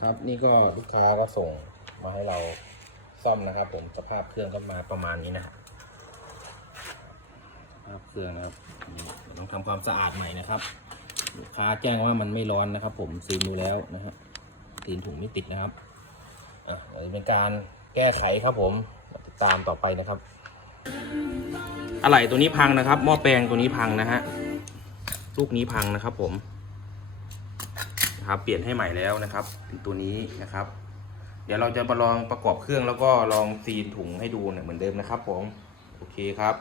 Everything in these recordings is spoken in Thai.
ครับ นี่ก็ลูกค้าก็ส่งมาให้เราซ่อมนะครับ ผมสภาพเครื่องก็มาประมาณนี้นะฮะสภาพเครื่องนะครับนี่เดี๋ยวต้องทำความสะอาดใหม่นะครับ ลูกค้าแจ้งว่ามันไม่ร้อนนะครับ ผมซีนดูแล้วนะฮะซีนถุงไม่ติดนะครับเอะเดี๋ยวเป็นการแก้ไขครับผมติดตามต่อไปนะครับ อะไหล่ตัวนี้พังนะครับหม้อแปลงตัวนี้พังนะฮะลูกนี้พังนะครับผม นะครับ เปลี่ยนให้ใหม่แล้วนะครับ เป็นตัวนี้นะครับ เดี๋ยวเราจะมาลองประกอบเครื่องแล้วก็ลองซีนถุงให้ดูเนี่ยเหมือนเดิมนะครับผมโอเคครับ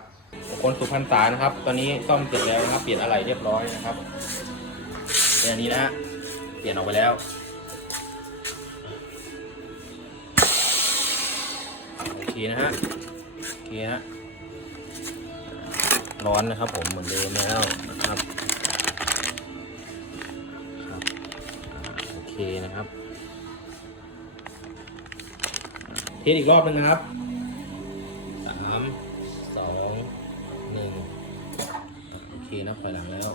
คนสุพรรณษานะครับ ตอนนี้ซ่อมเสร็จแล้วนะครับ เปลี่ยนอะไหล่เรียบร้อยนะครับเป็นอันนี้นะฮะเปลี่ยนออกไปแล้วโอเคนะฮะโอเคฮะร้อนนะครับผมเหมือนเดิมแล้วนะครับครับ นะครับ เทสอีกรอบหนึงนะครับสามสองหนึ่งโอเคนะถอยหลังแล้ว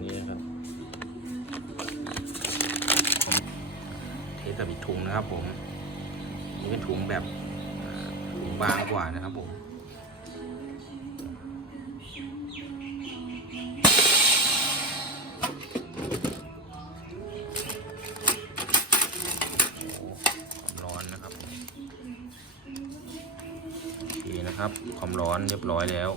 นี่ครับเทกับอีกถุงนะครับผม นี่เป็นถุงแบบ บางกว่านะครับผมความร้อนนะครับโอเคนะครับความร้อนเรียบร้อยแล้ว